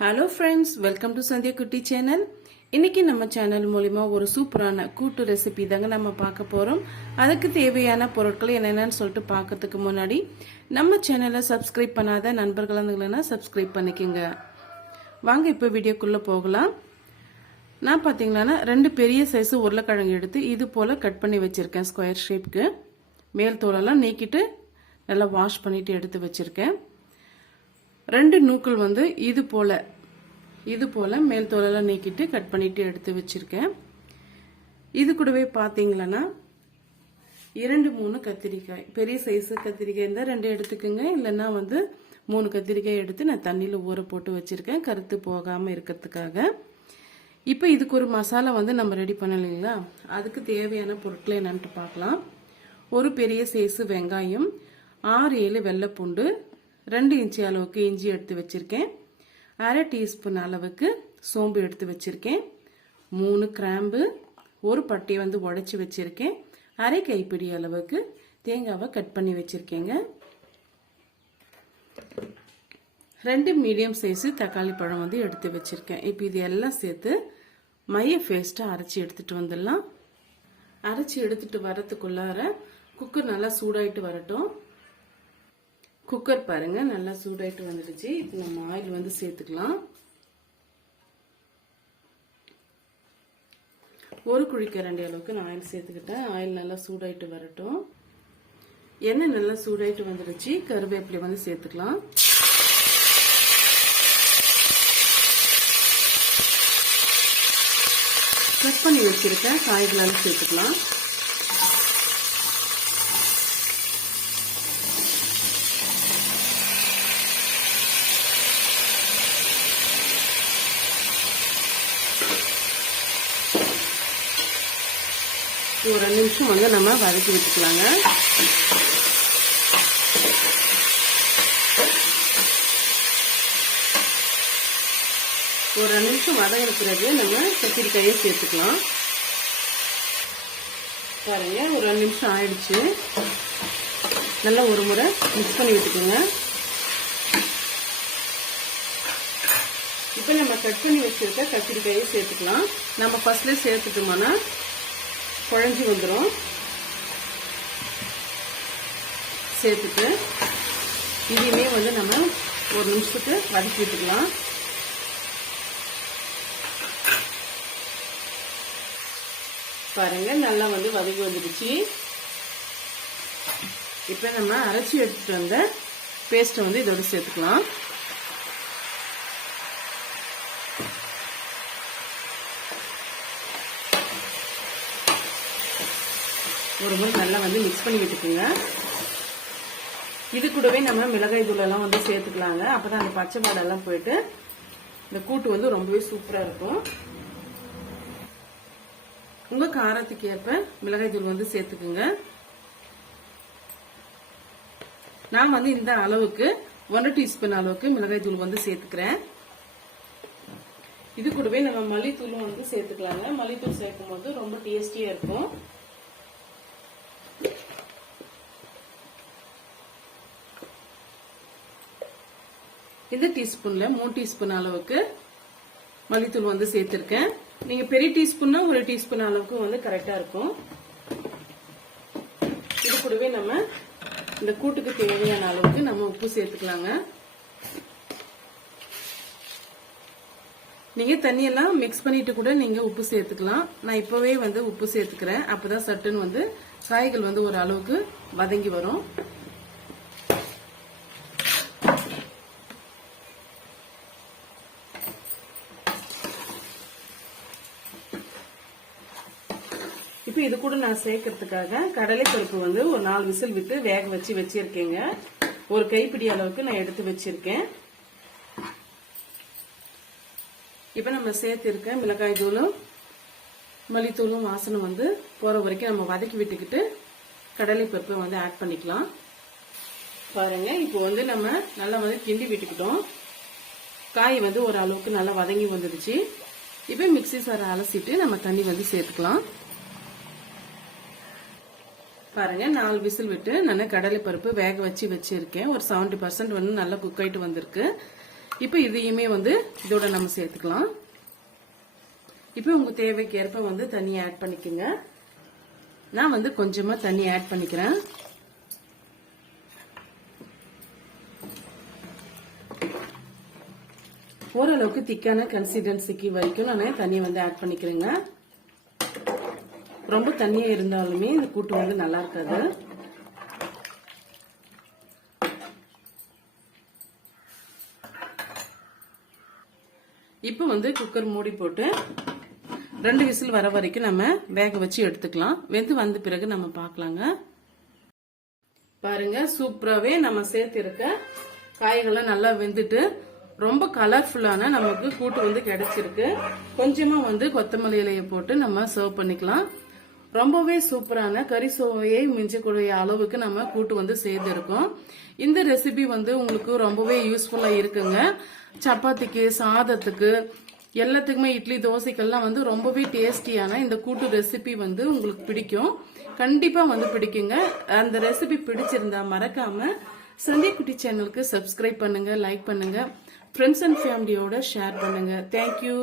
Hello friends welcome to Sandhya Kutty channel இன்னைக்கு நம்ம channel மூலிமா ஒரு சூப்பரான கூட்டு ரெசிபி தாங்க நம்ம பார்க்க போகிறோம் அதுக்கு தேவையான பொருட்கள் என்னென்னு சொல்லிட்டு பார்க்கறதுக்கு முன்னாடி நம்ம சேனலை சப்ஸ்கிரைப் பண்ணாத நண்பர்கள் இருந்தீங்கன்னா சப்ஸ்கிரைப் பண்ணிக்கோங்க. வாங்க இப்போ வீடியோக்குள்ளே போகலாம். நான் பார்த்தீங்கன்னா ரெண்டு பெரிய சைஸு உருளைக்கிழங்கு எடுத்து இது போல் கட் பண்ணி வச்சுருக்கேன் ஸ்கொயர் ஷேப்க்கு மேல் தோலெல்லாம் நீக்கிட்டு நல்லா வாஷ் பண்ணிவிட்டு எடுத்து வச்சுருக்கேன். ரெண்டு நூக்கள் வந்து இது போல் இது போல் மேல் தோலெல்லாம் நீக்கிட்டு கட் பண்ணிட்டு எடுத்து வச்சுருக்கேன். இது கூடவே பார்த்தீங்களன்னா இரண்டு மூணு கத்திரிக்காய். பெரிய சைஸு கத்திரிக்காய் இருந்தால் ரெண்டு எடுத்துக்கோங்க. இல்லைன்னா வந்து மூணு கத்திரிக்காய் எடுத்து நான் தண்ணியில் ஊற போட்டு வச்சுருக்கேன். கருத்து போகாமல் இருக்கிறதுக்காக. இப்போ இதுக்கு ஒரு மசாலா வந்து நம்ம ரெடி பண்ணலைங்களா? அதுக்கு தேவையான பொருட்கள் என்னன்ட்டு பார்க்கலாம். ஒரு பெரிய சைஸு வெங்காயம் ஆறு ஏழு வெள்ளைப்பூண்டு ரெண்டு இன்ச்சு அளவுக்கு இஞ்சி எடுத்து வச்சுருக்கேன். அரை டீஸ்பூன் அளவுக்கு சோம்பு எடுத்து வச்சுருக்கேன். மூணு கிராம்பு ஒரு பட்டியை வந்து உடச்சி வச்சுருக்கேன். அரை கைப்பிடி அளவுக்கு தேங்காவை கட் பண்ணி வச்சுருக்கேங்க. ரெண்டு மீடியம் சைஸு தக்காளி பழம் வந்து எடுத்து வச்சுருக்கேன். இப்போ இது எல்லாம் சேர்த்து மைய பேஸ்ட்டாக அரைச்சி எடுத்துகிட்டு வந்துடலாம். அரைச்சி எடுத்துகிட்டு வரத்துக்குள்ளார குக்கர் நல்லா சூடாயிட்டு வரட்டும். குக்கர் பாருங்க நல்லா சூடாயிட்டு வந்துடுச்சு. இப்போ நம்ம ஆயில் வந்து சேர்த்துக்கலாம். ஒரு குழிக்கரண்டி அளவுக்கு நான் ஆயில் சேர்த்துக்கிட்டேன். ஆயில் நல்லா சூடாயிட்டு வரட்டும். எண்ணெய் நல்லா சூடாயிட்டு வந்துடுச்சு. கருவேப்பிலை வந்து சேர்த்துக்கலாம். கட் பண்ணி வச்சிருக்கேன். காய்களாலும் சேர்த்துக்கலாம். ஒரு ரெண்டு நிமிஷம் வந்து நம்ம வதக்கி விட்டுக்கலாங்க. ஒரு ரெண்டு நிமிஷம் வதங்கிற பிறகு நம்ம கத்திரிக்காயை சேர்த்துக்கலாம். பாருங்க ஒரு ரெண்டு நிமிஷம் ஆயிடுச்சு. நல்லா ஒரு முறை மிக்ஸ் பண்ணி விட்டுக்கோங்க. இப்போ நம்ம கட் பண்ணி வச்சிருக்க கத்திரிக்காயை சேர்த்துக்கலாம். நம்ம ஃபர்ஸ்ட்லேயே சேர்த்துட்டோம்னா குழஞ்சி வந்துடும் சேர்த்துட்டு இதையுமே வந்து நம்ம ஒரு நிமிஷத்துக்கு வதக்கி விட்டுக்கலாம். பாருங்க நல்லா வந்து வதக்கி வந்துடுச்சு. இப்போ நம்ம அரைச்சி எடுத்துட்டு வந்த பேஸ்ட்டை வந்து இதோட சேர்த்துக்கலாம். ஒரு முறை நல்லா வந்து மிக்ஸ் பண்ணி விட்டுக்குங்க. இது கூடவே நம்ம மிளகாய் தூளெல்லாம் வந்து சேர்த்துக்கலாங்க. அப்பதான் அந்த பச்சை பாடெல்லாம் போயிட்டு இந்த கூட்டு வந்து ரொம்பவே சூப்பராக இருக்கும். உங்கள் காரத்துக்கு ஏற்ப மிளகாய் தூள் வந்து சேர்த்துக்குங்க. நான் வந்து இந்த அளவுக்கு ஒன்று டீஸ்பூன் அளவுக்கு மிளகாய் தூள் வந்து சேர்த்துக்கிறேன். இது கூடவே நம்ம மல்லித்தூளும் வந்து சேர்த்துக்கலாங்க. மல்லித்தூள் சேர்க்கும் போது ரொம்ப டேஸ்டியாக இருக்கும். இந்த டீஸ்பூன்ல மூணு டீஸ்பூன் அளவுக்கு மல்லித்தூள் வந்து சேர்த்திருக்கேன். நீங்க பெரிய டீஸ்பூன்னா ஒரு டீஸ்பூன் அளவுக்கு வந்து கரெக்டா இருக்கும். இது கூடவே நம்ம இந்த கூட்டுக்கு தேவையான அளவுக்கு நம்ம உப்பு சேர்த்துக்கலாங்க. நீங்க தண்ணியெல்லாம் மிக்ஸ் பண்ணிட்டு கூட நீங்க உப்பு சேர்த்துக்கலாம். நான் இப்பவே வந்து உப்பு சேர்த்துக்கிறேன். அப்பதான் சட்டுன்னு வந்து காய்கள் வந்து ஒரு அளவுக்கு வதங்கி வரும். இப்போ இது கூட நான் சேர்க்கறதுக்காக கடலைப்பருப்பு வந்து ஒரு நாலு விசில் விட்டு வேக வச்சு வச்சிருக்கேங்க. ஒரு கைப்பிடி அளவுக்கு நான் எடுத்து வச்சிருக்கேன். இப்போ நம்ம சேர்த்திருக்க மிளகாய் தூளும் மல்லித்தூளும் வாசனை வந்து போற வரைக்கும் நம்ம வதக்கி விட்டுக்கிட்டு கடலைப்பருப்பை வந்து ஆட் பண்ணிக்கலாம். பாருங்க இப்போ வந்து நம்ம நல்லா வந்து கிண்டி விட்டுக்கிட்டோம். காய் வந்து ஒரு அளவுக்கு நல்லா வதங்கி வந்துடுச்சு. இப்போ மிக்சி சாரை அலசிட்டு நம்ம தண்ணி வந்து சேர்த்துக்கலாம். பாருங்க நாலு விசில் விட்டு நான் கடலை பருப்பு வேக வச்சு வச்சிருக்கேன். ஒரு செவன்டி பர்சன்ட் வந்து நல்லா குக் ஆயிட்டு வந்திருக்கு. இப்போ இதையுமே வந்து இதோட நம்ம சேர்த்துக்கலாம். இப்போ உங்க தேவைக்கு ஏற்ப வந்து தண்ணி ஆட் பண்ணிக்கோங்க. நான் வந்து கொஞ்சமா தண்ணி ஆட் பண்ணிக்கிறேன். ஓரளவுக்கு திக்கான கன்சிஸ்டன்சிக்கு வரைக்கும் நான் தண்ணி வந்து ஆட் பண்ணிக்கிறேங்க. ரொம்ப தண்ணியா இருந்தாலுமே இந்த கூட்டு வந்து நல்லா இருக்காது. இப்போ வந்து குக்கர் மூடி போட்டு ரெண்டு விசில் வர வரைக்கும் நம்ம வேக வச்சு எடுத்துக்கலாம். வெந்து வந்த பிறகு நம்ம பார்க்கலாங்க. பாருங்க சூப்பராகவே நம்ம சேர்த்திருக்க காய்கள்லாம் நல்லா வெந்துட்டு ரொம்ப கலர்ஃபுல்லான நமக்கு கூட்டு வந்து கிடைச்சிருக்கு. கொஞ்சமா வந்து கொத்தமல்லி இலையை போட்டு நம்ம சர்வ் பண்ணிக்கலாம். ரொம்பவே சூப்பரான கறி சோவையை மிஞ்சக்கூடிய அளவுக்கு நம்ம கூட்டு வந்து செய்திருக்கோம் இந்த ரெசிபி வந்து உங்களுக்கு ரொம்பவே யூஸ்ஃபுல்லாக இருக்குங்க. சப்பாத்திக்கு சாதத்துக்கு எல்லாத்துக்குமே இட்லி தோசைக்கெல்லாம் வந்து ரொம்பவே டேஸ்டியான இந்த கூட்டு ரெசிபி வந்து உங்களுக்கு பிடிக்கும். கண்டிப்பாக வந்து பிடிக்குங்க. அந்த ரெசிபி பிடிச்சிருந்தா மறக்காம சந்திக்குட்டி சேனலுக்கு சப்ஸ்கிரைப் பண்ணுங்க லைக் பண்ணுங்க. ஃப்ரெண்ட்ஸ் அண்ட் ஃபேமிலியோட ஷேர் பண்ணுங்க. Thank you